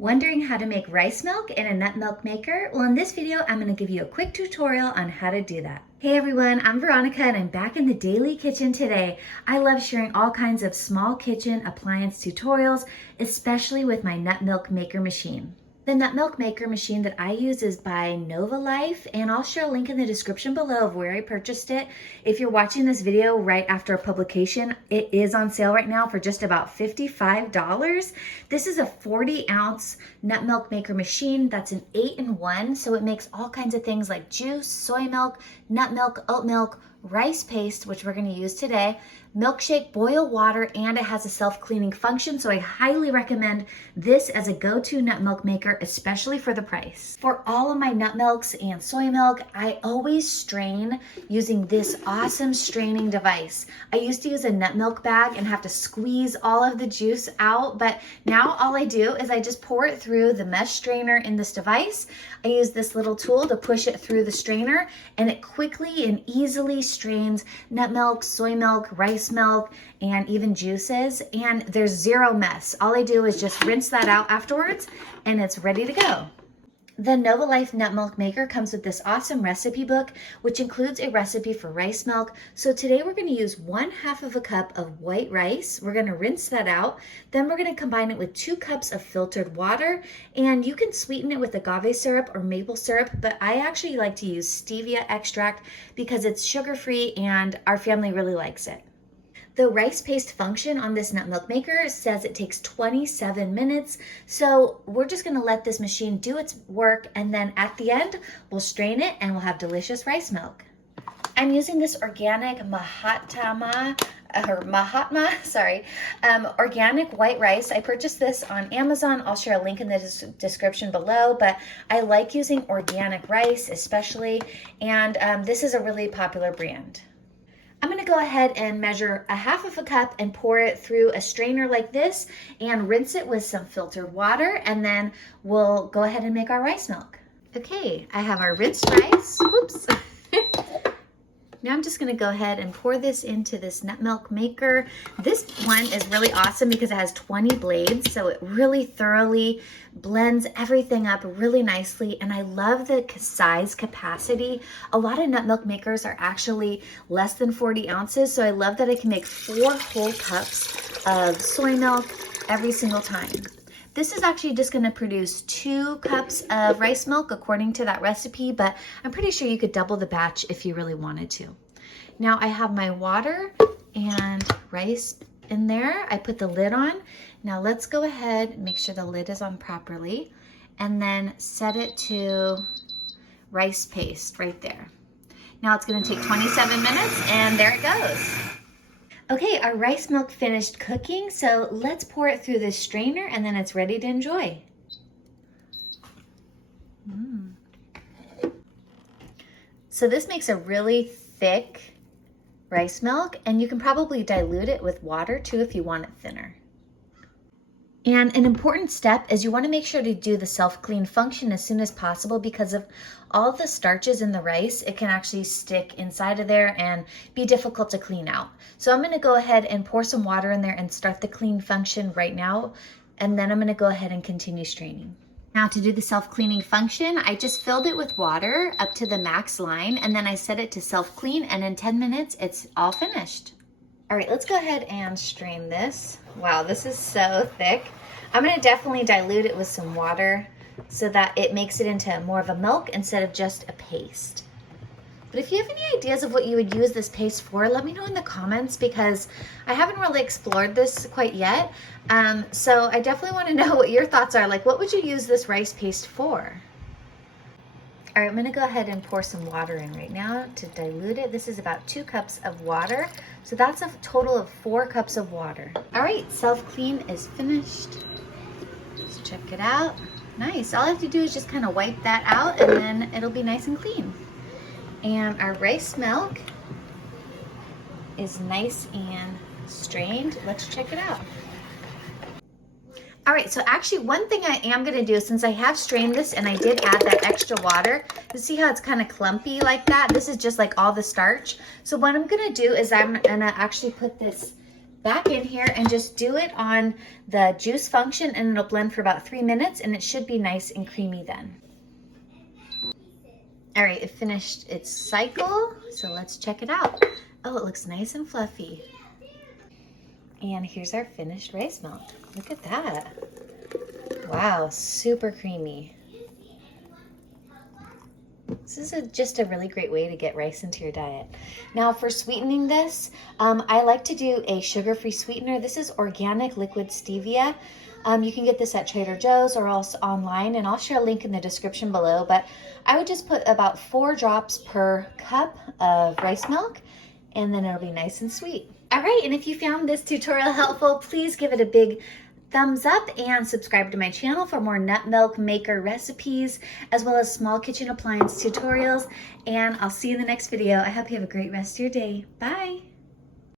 Wondering how to make rice milk in a nut milk maker? Well, in this video, I'm going to give you a quick tutorial on how to do that. Hey everyone, I'm Veronica and I'm back in the daily kitchen today. I love sharing all kinds of small kitchen appliance tutorials, especially with my nut milk maker machine. The nut milk maker machine that I use is by Novalife, and I'll share a link in the description below of where I purchased it. If you're watching this video right after publication, it is on sale right now for just about $55. This is a 40-ounce nut milk maker machine that's an 8-in-1, so it makes all kinds of things like juice, soy milk, nut milk, oat milk, rice paste, which we're going to use today, milkshake, boil water, and it has a self-cleaning function, so I highly recommend this as a go-to nut milk maker, especially for the price. For all of my nut milks and soy milk, I always strain using this awesome straining device. I used to use a nut milk bag and have to squeeze all of the juice out, but now all I do is I just pour it through the mesh strainer in this device. I use this little tool to push it through the strainer, and it quickly and easily strains nut milk, soy milk, rice milk, and even juices, and there's zero mess. All I do is just rinse that out afterwards and it's ready to go. The Novalife nut milk maker comes with this awesome recipe book, which includes a recipe for rice milk. So today we're going to use 1/2 cup of white rice. We're going to rinse that out. Then we're going to combine it with 2 cups of filtered water, and you can sweeten it with agave syrup or maple syrup, but I actually like to use stevia extract because it's sugar-free and our family really likes it. The rice paste function on this nut milk maker says it takes 27 minutes, so we're just gonna let this machine do its work, and then at the end, we'll strain it and we'll have delicious rice milk. I'm using this organic Mahatma, organic white rice. I purchased this on Amazon. I'll share a link in the description below, but I like using organic rice especially, and this is a really popular brand. I'm going to go ahead and measure 1/2 cup and pour it through a strainer like this and rinse it with some filtered water, and then we'll go ahead and make our rice milk. Okay, I have our rinsed rice. Oops. Now I'm just going to go ahead and pour this into this nut milk maker. This one is really awesome because it has 20 blades, so it really thoroughly blends everything up really nicely, and I love the size capacity. A lot of nut milk makers are actually less than 40 ounces, so I love that I can make 4 whole cups of soy milk every single time. This is actually just going to produce 2 cups of rice milk according to that recipe, but I'm pretty sure you could double the batch if you really wanted to. Now I have my water and rice in there. I put the lid on. Now let's go ahead and make sure the lid is on properly, and then set it to rice paste right there. Now it's going to take 27 minutes, and there it goes. Okay, our rice milk finished cooking, so let's pour it through this strainer and then it's ready to enjoy. So this makes a really thick rice milk, and you can probably dilute it with water too if you want it thinner. And an important step is you want to make sure to do the self-clean function as soon as possible, because of all the starches in the rice, it can actually stick inside of there and be difficult to clean out. So I'm going to go ahead and pour some water in there and start the clean function right now, and then I'm going to go ahead and continue straining. Now to do the self-cleaning function, I just filled it with water up to the max line, and then I set it to self-clean, and in 10 minutes it's all finished. All right, let's go ahead and strain this. Wow, this is so thick. I'm going to definitely dilute it with some water so that it makes it into more of a milk instead of just a paste. But if you have any ideas of what you would use this paste for, let me know in the comments, because I haven't really explored this quite yet. So I definitely want to know what your thoughts are. Like, what would you use this rice paste for? All right, I'm going to go ahead and pour some water in right now to dilute it. This is about 2 cups of water. So that's a total of 4 cups of water. All right, self-clean is finished. Let's check it out. Nice. All I have to do is just kind of wipe that out, and then it'll be nice and clean. And our rice milk is nice and strained. Let's check it out. All right, so actually one thing I am gonna do, since I have strained this and I did add that extra water, you see how it's kind of clumpy like that? This is just like all the starch. So what I'm gonna do is I'm gonna actually put this back in here and just do it on the juice function, and it'll blend for about 3 minutes, and it should be nice and creamy then. All right, it finished its cycle, so let's check it out. Oh, it looks nice and fluffy. And here's our finished rice milk. Look at that. Wow, super creamy. This is just a really great way to get rice into your diet. Now for sweetening this, I like to do a sugar-free sweetener. This is organic liquid stevia. You can get this at Trader Joe's or else online, and I'll share a link in the description below, but I would just put about 4 drops per cup of rice milk, and then it'll be nice and sweet. All right, and if you found this tutorial helpful, please give it a big thumbs up and subscribe to my channel for more nut milk maker recipes, as well as small kitchen appliance tutorials. And I'll see you in the next video. I hope you have a great rest of your day. Bye.